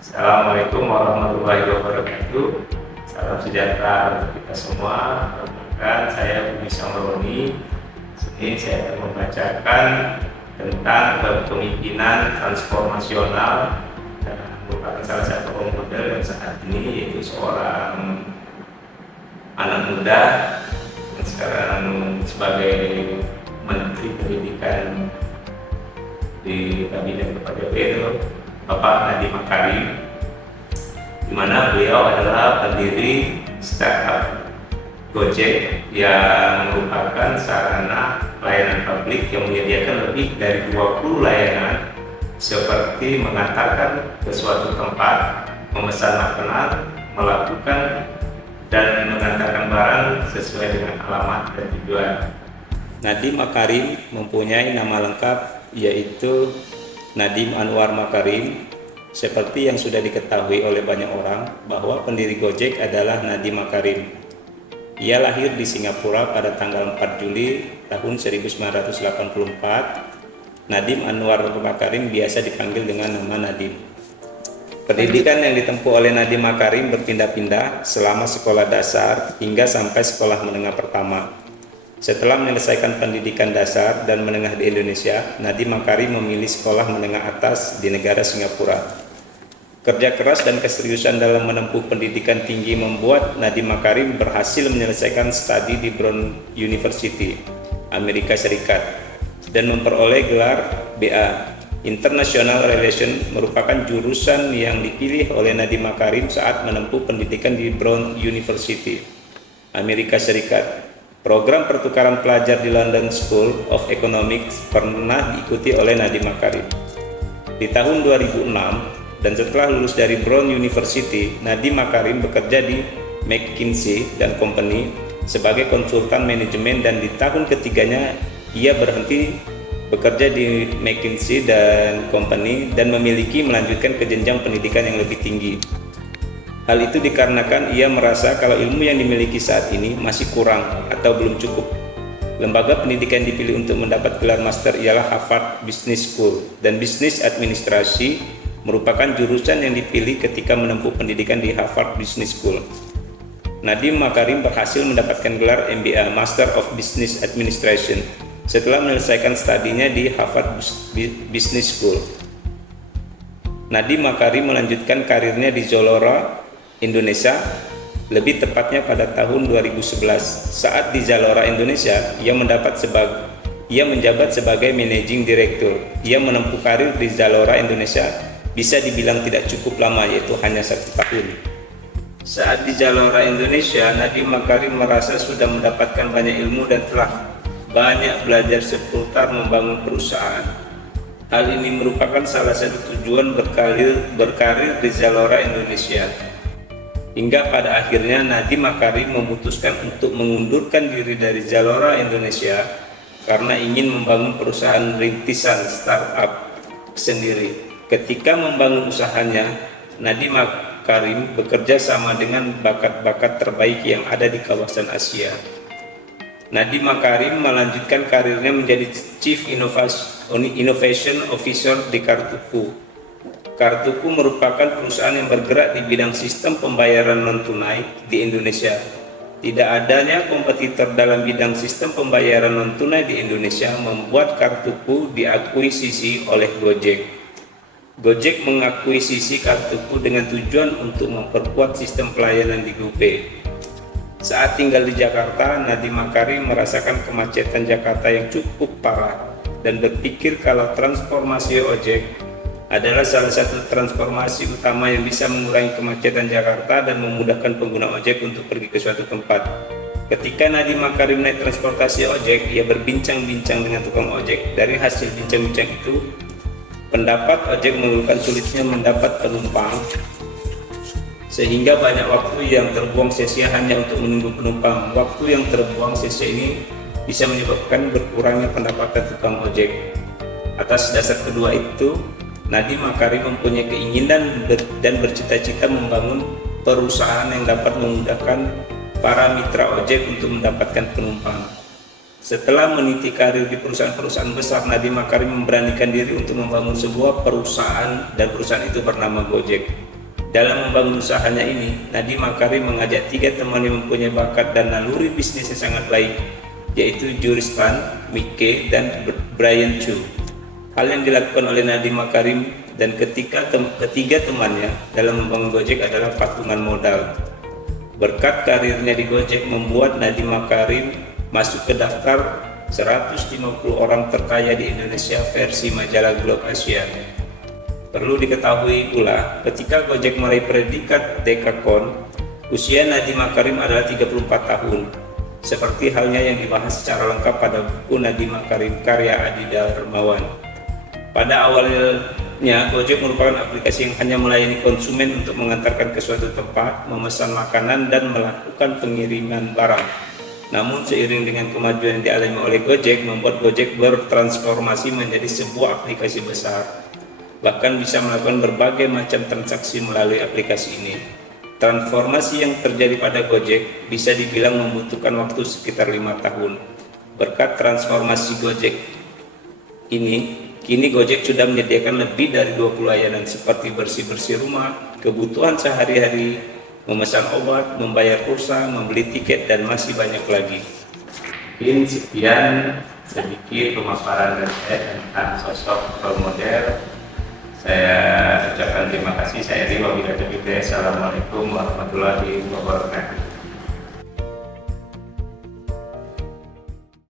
Assalamualaikum warahmatullahi wabarakatuh. Salam sejahtera untuk kita semua. Perkenalkan, saya Budi Samaroni. Sini saya akan membacakan tentang kepemimpinan transformasional dan merupakan salah satu role model yang saat ini, yaitu seorang anak muda yang sekarang sebagai Menteri Pendidikan di Kabinet Kepala Daerah, Bapak Nadiem Makarim, di mana beliau adalah pendiri startup Gojek yang merupakan sarana layanan publik yang menyediakan lebih dari 20 layanan seperti mengantarkan ke suatu tempat, memesan makanan, melakukan dan mengantarkan barang sesuai dengan alamat dan tujuan. Nadiem Makarim mempunyai nama lengkap yaitu Nadiem Anwar Makarim. Seperti yang sudah diketahui oleh banyak orang bahwa pendiri Gojek adalah Nadiem Makarim. Ia lahir di Singapura pada tanggal 4 Juli tahun 1984. Nadiem Anwar Makarim biasa dipanggil dengan nama Nadiem. Pendidikan yang ditempuh oleh Nadiem Makarim berpindah-pindah selama sekolah dasar hingga sampai sekolah menengah pertama. Setelah menyelesaikan pendidikan dasar dan menengah di Indonesia, Nadiem Makarim memilih sekolah menengah atas di negara Singapura. Kerja keras dan keseriusan dalam menempuh pendidikan tinggi membuat Nadiem Makarim berhasil menyelesaikan studi di Brown University, Amerika Serikat, dan memperoleh gelar BA. International Relations merupakan jurusan yang dipilih oleh Nadiem Makarim saat menempuh pendidikan di Brown University, Amerika Serikat. Program pertukaran pelajar di London School of Economics pernah diikuti oleh Nadiem Makarim. Di tahun 2006 dan setelah lulus dari Brown University, Nadiem Makarim bekerja di McKinsey & Company sebagai konsultan manajemen, dan di tahun ketiganya ia berhenti bekerja di McKinsey & Company dan melanjutkan ke jenjang pendidikan yang lebih tinggi. Hal itu dikarenakan ia merasa kalau ilmu yang dimiliki saat ini masih kurang atau belum cukup. Lembaga pendidikan yang dipilih untuk mendapat gelar master ialah Harvard Business School, dan bisnis administrasi merupakan jurusan yang dipilih ketika menempuh pendidikan di Harvard Business School. Nadiem Makarim berhasil mendapatkan gelar MBA, Master of Business Administration, setelah menyelesaikan studinya di Harvard Business School. Nadiem Makarim melanjutkan karirnya di Zalora, Indonesia, lebih tepatnya pada tahun 2011. Saat di Zalora Indonesia, ia menjabat sebagai Managing Director. Ia menempuh karir di Zalora Indonesia bisa dibilang tidak cukup lama, yaitu hanya 1 tahun. Saat di Zalora Indonesia, Nadiem Makarim merasa sudah mendapatkan banyak ilmu dan telah banyak belajar seputar membangun perusahaan. Hal ini merupakan salah satu tujuan berkarir di Zalora Indonesia. Hingga pada akhirnya Nadiem Makarim memutuskan untuk mengundurkan diri dari Zalora Indonesia karena ingin membangun perusahaan rintisan startup sendiri. Ketika membangun usahanya, Nadiem Makarim bekerja sama dengan bakat-bakat terbaik yang ada di kawasan Asia. Nadiem Makarim melanjutkan karirnya menjadi Chief Innovation Officer di Kartuku. Kartuku merupakan perusahaan yang bergerak di bidang sistem pembayaran non-tunai di Indonesia. Tidak adanya kompetitor dalam bidang sistem pembayaran non-tunai di Indonesia membuat Kartuku diakuisisi oleh Gojek. Gojek mengakuisisi Kartuku dengan tujuan untuk memperkuat sistem pelayanan di GoPay. Saat tinggal di Jakarta, Nadiem Makarim merasakan kemacetan Jakarta yang cukup parah dan berpikir kalau transformasi ojek adalah salah satu transformasi utama yang bisa mengurangi kemacetan Jakarta dan memudahkan pengguna ojek untuk pergi ke suatu tempat. Ketika Nadiem Makarim naik transportasi ojek, ia berbincang-bincang dengan tukang ojek. Dari hasil bincang-bincang itu, pendapat ojek mengeluhkan sulitnya mendapat penumpang, sehingga banyak waktu yang terbuang sia-sia hanya untuk menunggu penumpang. Waktu yang terbuang sia-sia ini bisa menyebabkan berkurangnya pendapatan tukang ojek. Atas dasar kedua itu, Nadiem Makarim mempunyai keinginan dan bercita-cita membangun perusahaan yang dapat memudahkan para mitra ojek untuk mendapatkan penumpang. Setelah meniti karir di perusahaan-perusahaan besar, Nadiem Makarim memberanikan diri untuk membangun sebuah perusahaan, dan perusahaan itu bernama Gojek. Dalam membangun usahanya ini, Nadiem Makarim mengajak 3 teman yang mempunyai bakat dan naluri bisnis yang sangat baik, yaitu Juris Tan, Mike, dan Brian Chu. Hal yang dilakukan oleh Nadiem Makarim dan ketiga temannya dalam membangun Gojek adalah patungan modal. Berkat karirnya di Gojek membuat Nadiem Makarim masuk ke daftar 150 orang terkaya di Indonesia versi majalah Globe Asia. Perlu diketahui pula, ketika Gojek meraih predikat Dekakon, usia Nadiem Makarim adalah 34 tahun. Seperti halnya yang dibahas secara lengkap pada buku Nadiem Makarim karya Adi Darmawan. Pada awalnya, Gojek merupakan aplikasi yang hanya melayani konsumen untuk mengantarkan ke suatu tempat, memesan makanan, dan melakukan pengiriman barang. Namun seiring dengan kemajuan yang dialami oleh Gojek, membuat Gojek bertransformasi menjadi sebuah aplikasi besar. Bahkan bisa melakukan berbagai macam transaksi melalui aplikasi ini. Transformasi yang terjadi pada Gojek bisa dibilang membutuhkan waktu sekitar 5 tahun. Berkat transformasi Gojek ini, kini Gojek sudah menyediakan lebih dari 20 layanan seperti bersih-bersih rumah, kebutuhan sehari-hari, memesan obat, membayar pulsa, membeli tiket, dan masih banyak lagi. Mungkin sekian sedikit pemaparan dari saya tentang sosok role model. Saya ucapkan terima kasih. Saya Eri, wabillahi taufiq. Assalamualaikum warahmatullahi wabarakatuh.